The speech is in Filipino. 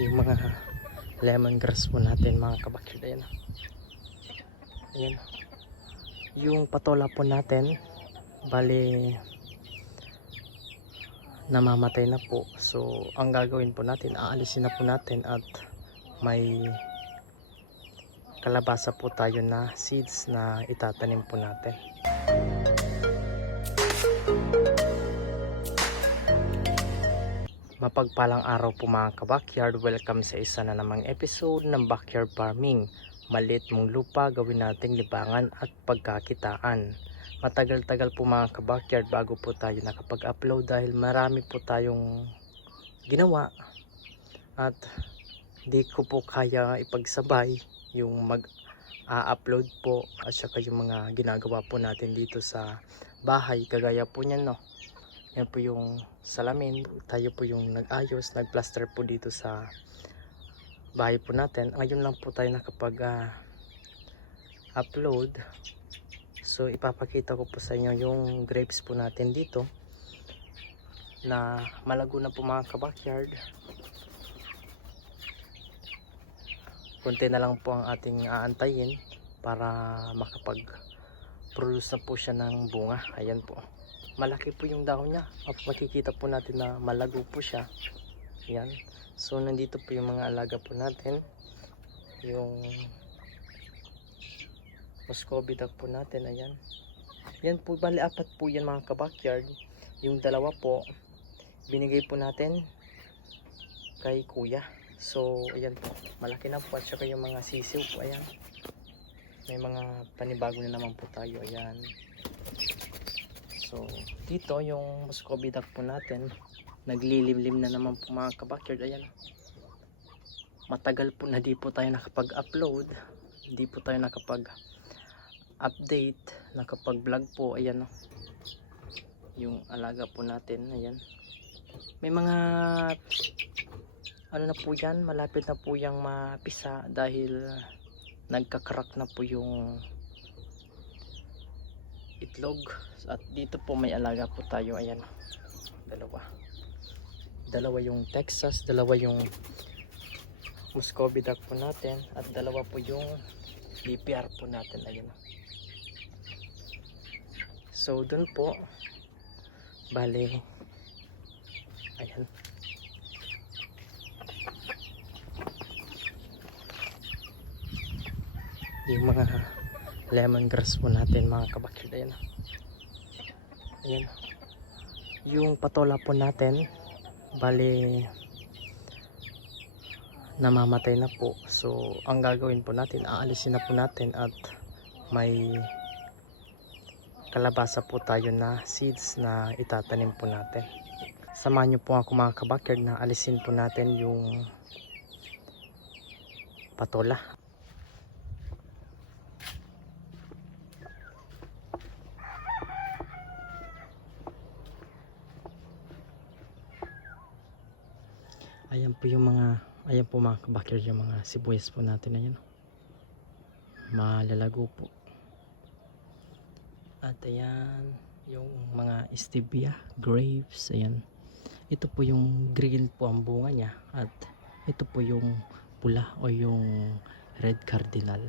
yung mga lemongrass po natin mga kabakid. Ayan, ayan. Yung patola po natin bali namamatay na po, so ang gagawin po natin, aalisin na po natin at may kalabasa po tayo na seeds na itatanim po natin. Mapagpalang araw po mga kabakyard, welcome sa isa na namang episode ng Backyard Farming. Maliit mong lupa, gawin nating libangan at pagkakitaan. Matagal-tagal po mga kabakyard bago po tayo nakapag-upload dahil marami po tayong ginawa at di ko po kaya ipagsabay yung mag-upload po at saka yung mga ginagawa po natin dito sa bahay. Kagaya po niyan, no? Yan po yung salamin, tayo po yung nag-ayos, nag-plaster po dito sa bahay po natin. Ngayon lang po tayo nakapag-upload. So ipapakita ko po sa inyo yung grapes po natin dito na malago na po mga kabakyard. Kunti na lang po ang ating aantayin para makapag-produce na po siya ng bunga. Ayan po. Malaki po yung dahon niya. Makikita po natin na malago po siya. Yan. So nandito po yung mga alaga po natin. Yung Muscovy duck po natin. Ayan. Yan po, bali apat po yan mga kabakyard. Yung dalawa po binigay po natin kay kuya. So ayan po, malaki na po. At saka yung mga sisiw po, ayan. May mga panibago na naman po tayo. Ayan. So dito yung Muscovy duck po natin, naglilimlim na naman po mga kabakyard. Ayan, matagal po na di po tayo nakapag-upload, di po tayo nakapag-update, nakapag-vlog po. Ayan, yung alaga po natin. Ayan, may mga ano na po yan, malapit na po yung mapisa dahil nagkakrak na po yung itlog. At dito po may alaga po tayo. Ayan, dalawa yung Texas, dalawa yung Muscovy duck po natin, at dalawa po yung BPR po natin. Ayan, so dun po bali, ayan, yung mga lemongrass po natin mga kabakid. Ayan, ayan. Yung patola po natin bali namamatay na po, so ang gagawin po natin, aalisin na po natin at may kalabasa po tayo na seeds na itatanim po natin. Samahan nyo po ako mga kabakyard na alisin po natin yung patola. Ayan po yung mga, ayan po mga kabakyard, yung mga sibuyas po natin. Ayan, malalago po. At ayan yung mga stevia, grapes. Ayan, ito po yung green po ang bunga niya, at ito po yung pula o yung red cardinal.